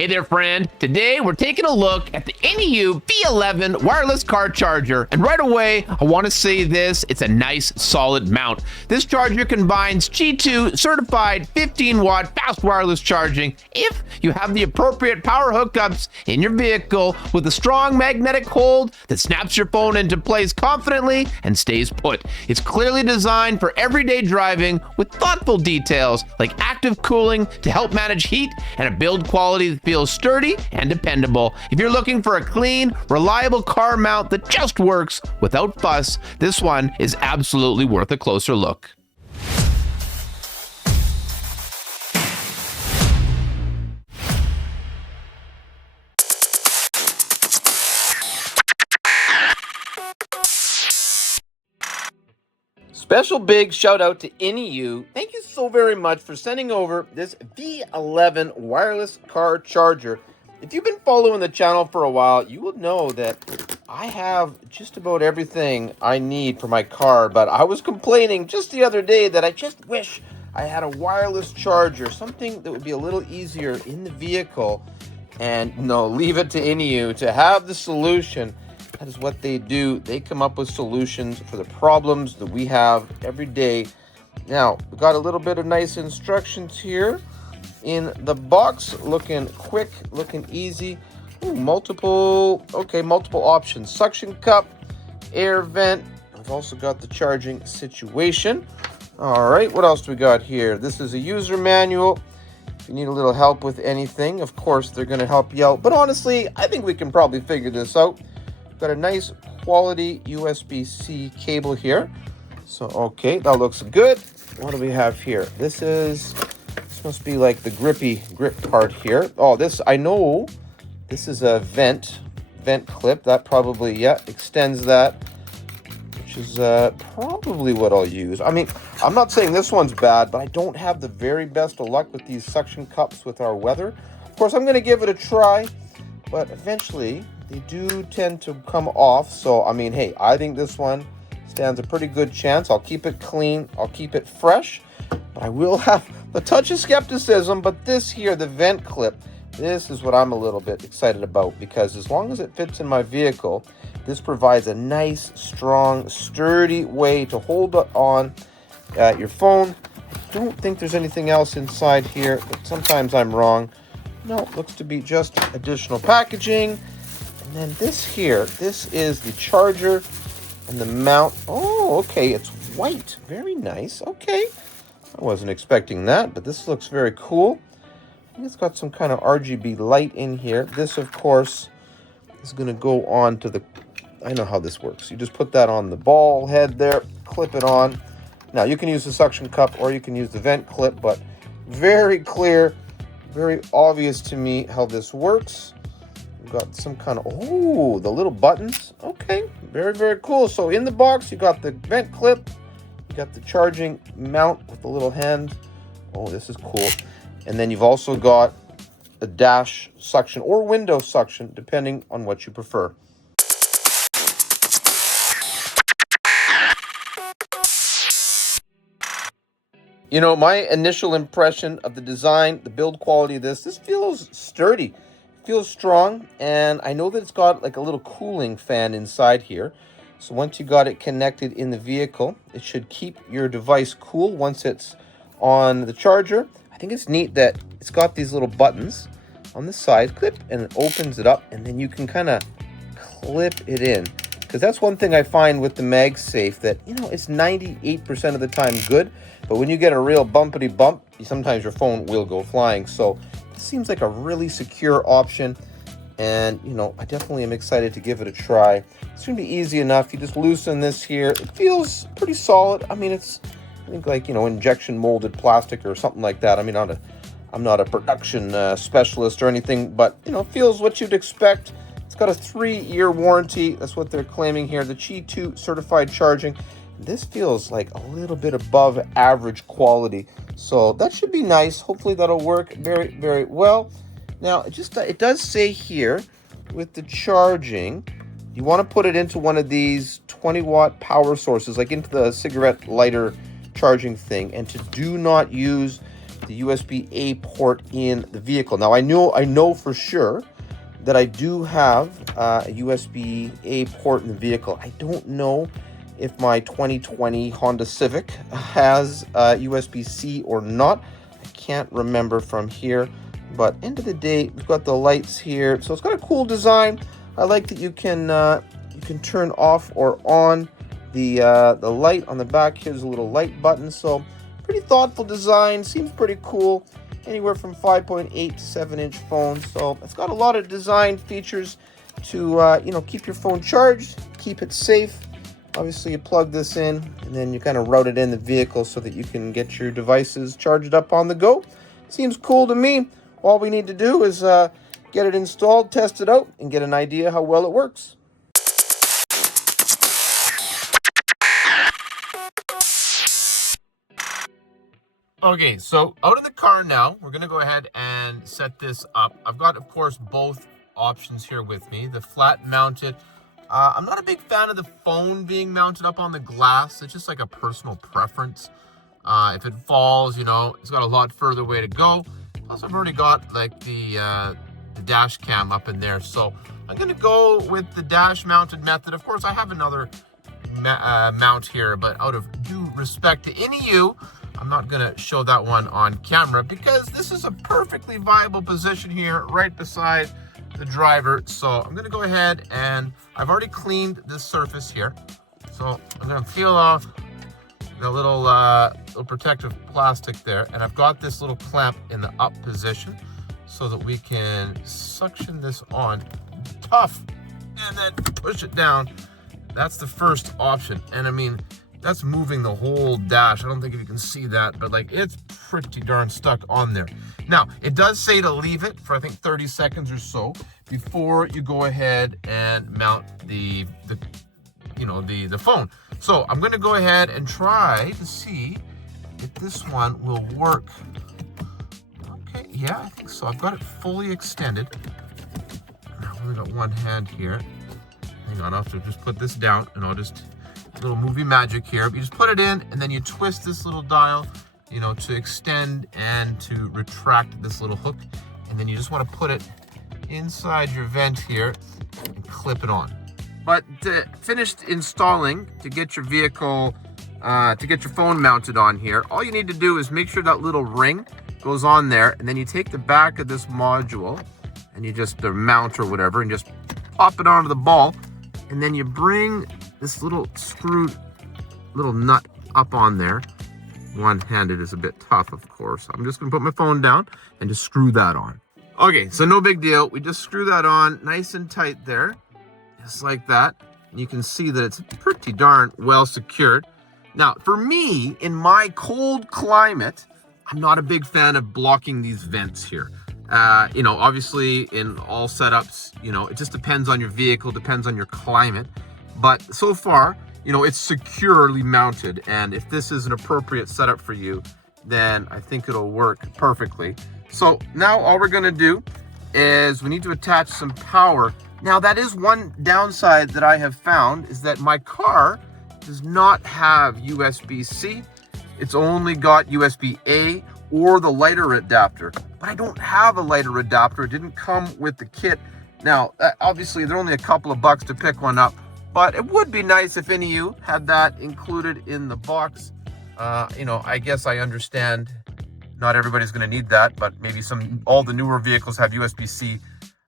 Hey there, friend. Today, we're taking a look at the INIU V11 wireless car charger. And right away, I want to say this, it's a nice, solid mount. This charger combines Qi2 certified 15-watt fast wireless charging if you have the appropriate power hookups in your vehicle with a strong magnetic hold that snaps your phone into place confidently and stays put. It's clearly designed for everyday driving with thoughtful details like active cooling to help manage heat and a build quality that feels sturdy and dependable. If you're looking for a clean, reliable car mount that just works without fuss, this one is absolutely worth a closer look. Special big shout out to INIU. Thank you so very much for sending over this V11 wireless car charger. If you've been following the channel for a while, you will know that I have just about everything I need for my car, but I was complaining just the other day that I just wish I had a wireless charger, something that would be a little easier in the vehicle. And no, leave it to INIU to have the solution. That is what they do. They come up with solutions for the problems that we have every day. Now, we've got a little bit of nice instructions here in the box. Looking quick, looking easy. Ooh, multiple options. Suction cup, air vent. I've also got the charging situation. All right, what else do we got here? This is a user manual. If you need a little help with anything, of course, they're going to help you out. But honestly, I think we can probably figure this out. Got a nice quality USB-C cable here. So, okay, that looks good. What do we have here? This must be like the grip part here. Oh, I know this is a vent clip. That probably, yeah, extends that, which is probably what I'll use. I mean, I'm not saying this one's bad, but I don't have the very best of luck with these suction cups with our weather. Of course, I'm going to give it a try, but eventually they do tend to come off. So, I mean, hey, I think this one stands a pretty good chance. I'll keep it clean. I'll keep it fresh. But I will have a touch of skepticism. But this here, the vent clip, this is what I'm a little bit excited about. Because as long as it fits in my vehicle, this provides a nice, strong, sturdy way to hold it on your phone. I don't think there's anything else inside here, but sometimes I'm wrong. No, looks to be just additional packaging. And then this here, this is the charger and the mount. Oh, okay, it's white. Very nice. Okay. I wasn't expecting that, but this looks very cool. I think it's got some kind of RGB light in here. This, of course, is going to go on to the... I know how this works. You just put that on the ball head there, clip it on. Now, you can use the suction cup or you can use the vent clip, but very clear, very obvious to me how this works. We've got some kind of, oh, the little buttons. Okay, very, very cool. So in the box, you got the vent clip, you got the charging mount with the little hand. Oh, this is cool. And then you've also got a dash suction or window suction, depending on what you prefer. You know, my initial impression of the design, the build quality of this feels sturdy, feels strong, and I know that it's got like a little cooling fan inside here. So once you got it connected in the vehicle, it should keep your device cool once it's on the charger. I think it's neat that it's got these little buttons on the side, clip, and it opens it up, and then you can kind of clip it in. Because that's one thing I find with the MagSafe, that, you know, it's 98% of the time good, but when you get a real bumpity bump, sometimes your phone will go flying. So this seems like a really secure option, and, you know, I definitely am excited to give it a try. It's going to be easy enough. You just loosen this here. It feels pretty solid. I mean, it's, I think, like, you know, injection molded plastic or something like that. I mean, I'm not a production specialist or anything, but, you know, feels what you'd expect. It's got a 3-year warranty. That's what they're claiming here. The Qi2 certified charging. This feels like a little bit above average quality. So that should be nice. Hopefully that'll work very, very well. Now, it does say here with the charging, you want to put it into one of these 20-watt power sources, like into the cigarette lighter charging thing, and to do not use the USB-A port in the vehicle. Now I know for sure that I do have a USB-A port in the vehicle. I don't know if my 2020 Honda Civic has USB-C or not. I can't remember from here, but end of the day, we've got the lights here. So it's got a cool design. I like that you can turn off or on the light on the back. Here's a little light button. So pretty thoughtful design, seems pretty cool. Anywhere from 5.8 to 7-inch phone. So it's got a lot of design features to keep your phone charged, keep it safe. Obviously, you plug this in and then you kind of route it in the vehicle so that you can get your devices charged up on the go. Seems cool to me. All we need to do is get it installed, test it out, and get an idea how well it works. Okay, so out of the car now, we're going to go ahead and set this up. I've got, of course, both options here with me. The flat mounted. I'm not a big fan of the phone being mounted up on the glass. It's just like a personal preference. If it falls, it's got a lot further way to go. Plus, I've already got like the dash cam up in there. So I'm going to go with the dash mounted method. Of course, I have another mount here, but out of due respect to INIU, I'm not going to show that one on camera because this is a perfectly viable position here right beside the driver. So I'm going to go ahead and I've already cleaned this surface here. So I'm going to peel off the little protective plastic there. And I've got this little clamp in the up position so that we can suction this on tough and then push it down. That's the first option. And I mean, that's moving the whole dash. I don't think if you can see that, but like it's pretty darn stuck on there. Now, it does say to leave it for I think 30 seconds or so before you go ahead and mount the phone. So I'm going to go ahead and try to see if this one will work. Okay, yeah, I think so. I've got it fully extended. I've only got one hand here. Hang on, I'll have to just put this down and I'll just little movie magic here. You just put it in and then you twist this little dial, to extend and to retract this little hook. And then you just want to put it inside your vent here and clip it on. But to finish installing, to get your vehicle, to get your phone mounted on here, all you need to do is make sure that little ring goes on there. And then you take the back of this module and you just, the mount or whatever, and just pop it onto the ball. And then you bring this little screwed little nut up on there. One-handed is a bit tough, of course. I'm just gonna put my phone down and just screw that on. Okay, so no big deal. We just screw that on nice and tight there, just like that. And you can see that it's pretty darn well secured. Now, for me, in my cold climate, I'm not a big fan of blocking these vents here. Obviously in all setups, it just depends on your vehicle, depends on your climate. But so far, it's securely mounted. And if this is an appropriate setup for you, then I think it'll work perfectly. So now all we're going to do is we need to attach some power. Now that is one downside that I have found is that my car does not have USB-C. It's only got USB-A or the lighter adapter. But I don't have a lighter adapter. It didn't come with the kit. Now, obviously, they're only a couple of bucks to pick one up. But it would be nice if any of you had that included in the box. I guess I understand not everybody's going to need that, but maybe all the newer vehicles have USB-C.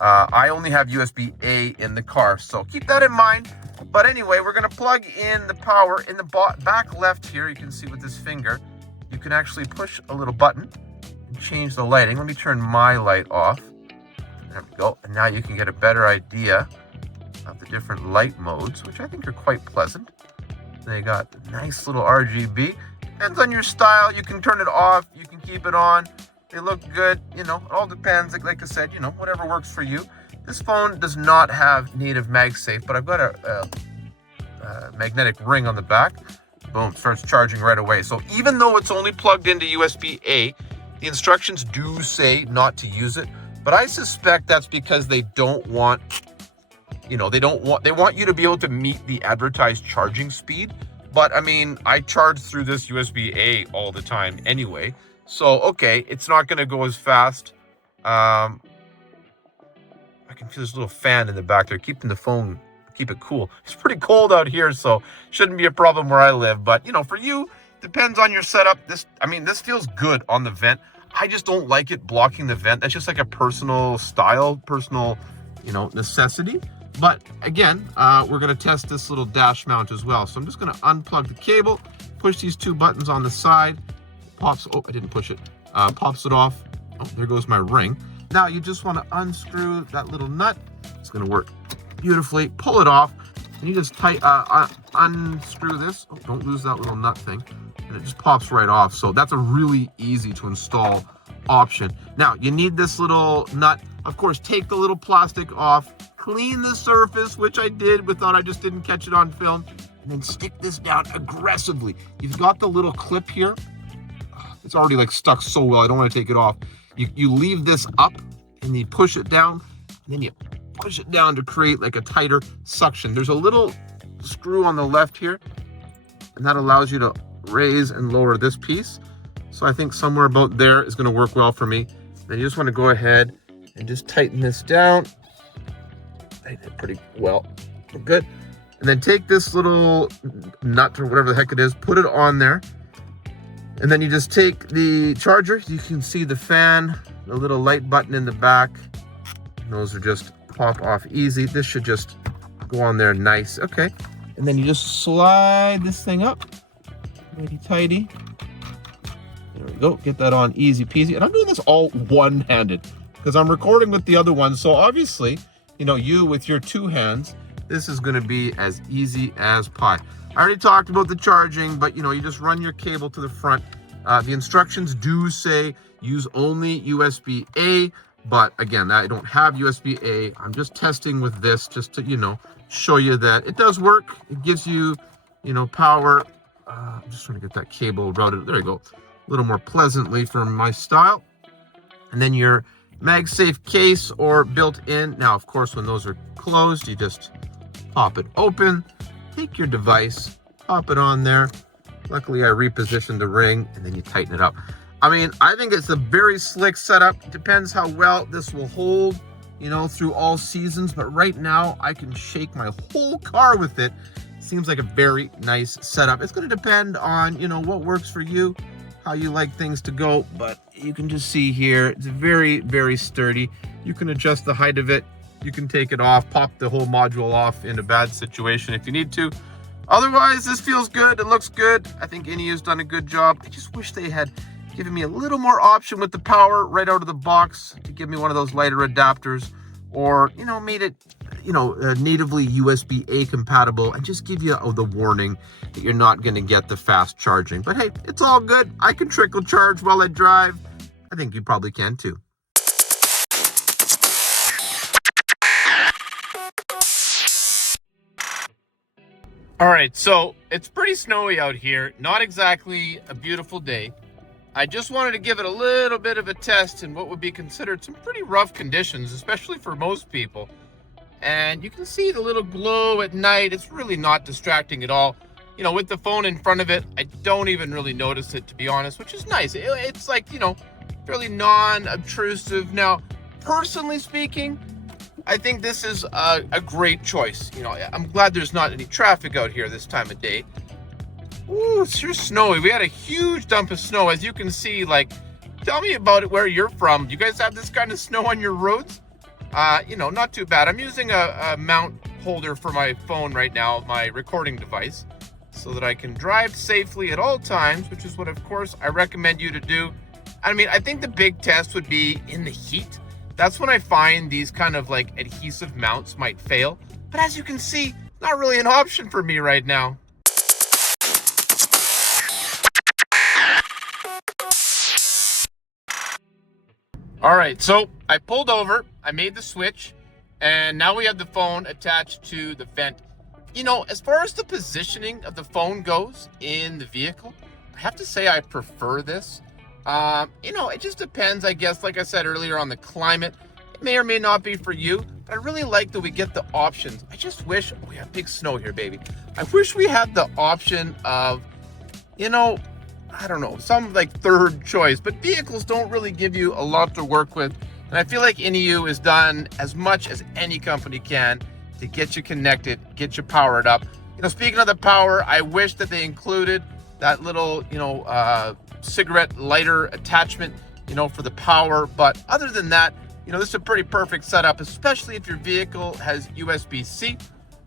I only have USB-A in the car, so keep that in mind. But anyway, we're going to plug in the power in the back left here. You can see with this finger, you can actually push a little button and change the lighting. Let me turn my light off. There we go. And now you can get a better idea of the different light modes, which I think are quite pleasant. They got nice little RGB. Depends on your style. You can turn it off. You can keep it on. They look good. It all depends. Like I said, whatever works for you. This phone does not have native MagSafe, but I've got a magnetic ring on the back. Boom, starts charging right away. So even though it's only plugged into USB-A, the instructions do say not to use it. But I suspect that's because they don't want they want you to be able to meet the advertised charging speed. But I mean, I charge through this USB-A all the time anyway. So, okay, it's not going to go as fast. I can feel this little fan in the back there, keeping the phone, keep it cool. It's pretty cold out here, so shouldn't be a problem where I live. But, you know, for you, depends on your setup. This feels good on the vent. I just don't like it blocking the vent. That's just like a personal style, personal, you know, necessity. But again, we're going to test this little dash mount as well. So I'm just going to unplug the cable, push these two buttons on the side, pops, oh, I didn't push it, pops it off. Oh, there goes my ring. Now you just want to unscrew that little nut. It's going to work beautifully. Pull it off, and you just unscrew this. Oh, don't lose that little nut thing. And it just pops right off. So that's a really easy to install option. Now you need this little nut. Of course, take the little plastic off, clean the surface, which I did without, I just didn't catch it on film, and then stick this down aggressively. You've got the little clip here. It's already like stuck so well, I don't want to take it off. You leave this up and you push it down, and then you push it down to create like a tighter suction. There's a little screw on the left here, and that allows you to raise and lower this piece. So I think somewhere about there is going to work well for me. Then you just want to go ahead and just tighten this down. Tighten it pretty well. Good. And then take this little nut or whatever the heck it is, put it on there. And then you just take the charger. You can see the fan, the little light button in the back. And those are just pop off easy. This should just go on there nice. Okay. And then you just slide this thing up. Righty tighty. There we go. Get that on easy peasy. And I'm doing this all one-handed because I'm recording with the other one. So obviously, you know, you with your two hands, this is going to be as easy as pie. I already talked about the charging, but you know, you just run your cable to the front. The instructions do say use only USB-A, but again, I don't have USB-A. I'm just testing with this just to, you know, show you that it does work. It gives you, you know, power. I'm just trying to get that cable routed. There you go. A little more pleasantly for my style. And then your MagSafe case or built-in. Now, of course, when those are closed, you just pop it open. Take your device, pop it on there. Luckily, I repositioned the ring, and then you tighten it up. I mean, I think it's a very slick setup. Depends how well this will hold, you know, through all seasons. But right now, I can shake my whole car with it. Seems like a very nice setup. It's going to depend on, you know, what works for you, how you like things to go. But you can just see here, it's very, very sturdy. You can adjust the height of it. You can take it off, pop the whole module off in a bad situation if you need to. Otherwise, this feels good. It looks good. I think INIU's done a good job. I just wish they had given me a little more option with the power right out of the box to give me one of those lighter adapters, or, you know, made it, you know, natively USB-A compatible and just give you the warning that you're not going to get the fast charging. But hey, it's all good. I can trickle charge while I drive. I think you probably can too. All right, so it's pretty snowy out here. Not exactly a beautiful day. I just wanted to give it a little bit of a test in what would be considered some pretty rough conditions, especially for most people. And you can see the little glow at night. It's really not distracting at all. You know, with the phone in front of it, I don't even really notice it, to be honest, which is nice. It's like, you know, fairly non-obtrusive. Now, personally speaking, I think this is a great choice. You know, I'm glad there's not any traffic out here this time of day. Ooh, it's sure snowy. We had a huge dump of snow, as you can see. Like, tell me about it, where you're from. Do you guys have this kind of snow on your roads? You know, not too bad. I'm using a mount holder for my phone right now, my recording device, so that I can drive safely at all times, which is what, of course, I recommend you to do. I mean, I think the big test would be in the heat. That's when I find these kind of like adhesive mounts might fail. But as you can see, not really an option for me right now. All right, so I pulled over, I made the switch, and now we have the phone attached to the vent. You know, as far as the positioning of the phone goes in the vehicle, I have to say I prefer this. You know, it just depends, I guess, like I said earlier, on the climate. It may or may not be for you, but I really like that we get the options. I just wish, oh, we have big snow here, baby. I wish we had the option of, you know, I don't know, some like third choice, but vehicles don't really give you a lot to work with. And I feel like INIU has done as much as any company can to get you connected, get you powered up. You know, speaking of the power, I wish that they included that little, cigarette lighter attachment, for the power. But other than that, this is a pretty perfect setup, especially if your vehicle has USB-C.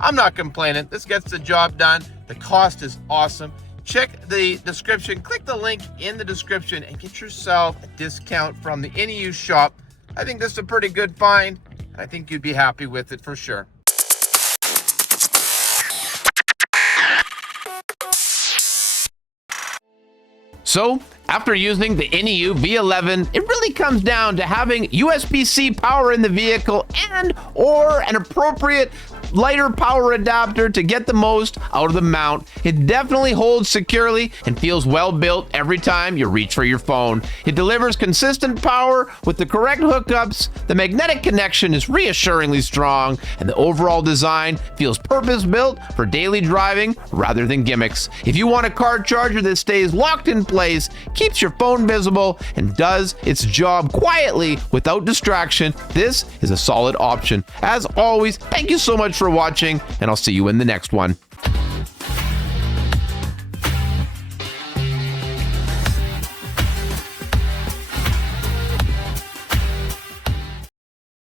I'm not complaining. This gets the job done. The cost is awesome. Check the description. Click the link in the description and get yourself a discount from the INIU shop. I think this is a pretty good find. I think you'd be happy with it for sure. So, after using the INIU V11, it really comes down to having USB-C power in the vehicle or an appropriate lighter power adapter to get the most out of the mount. It definitely holds securely and feels well built every time you reach for your phone. It delivers consistent power with the correct hookups, the magnetic connection is reassuringly strong, and the overall design feels purpose-built for daily driving rather than gimmicks. If you want a car charger that stays locked in place, keeps your phone visible, and does its job quietly without distraction, this is a solid option. As always, thank you so much for watching, and I'll see you in the next one.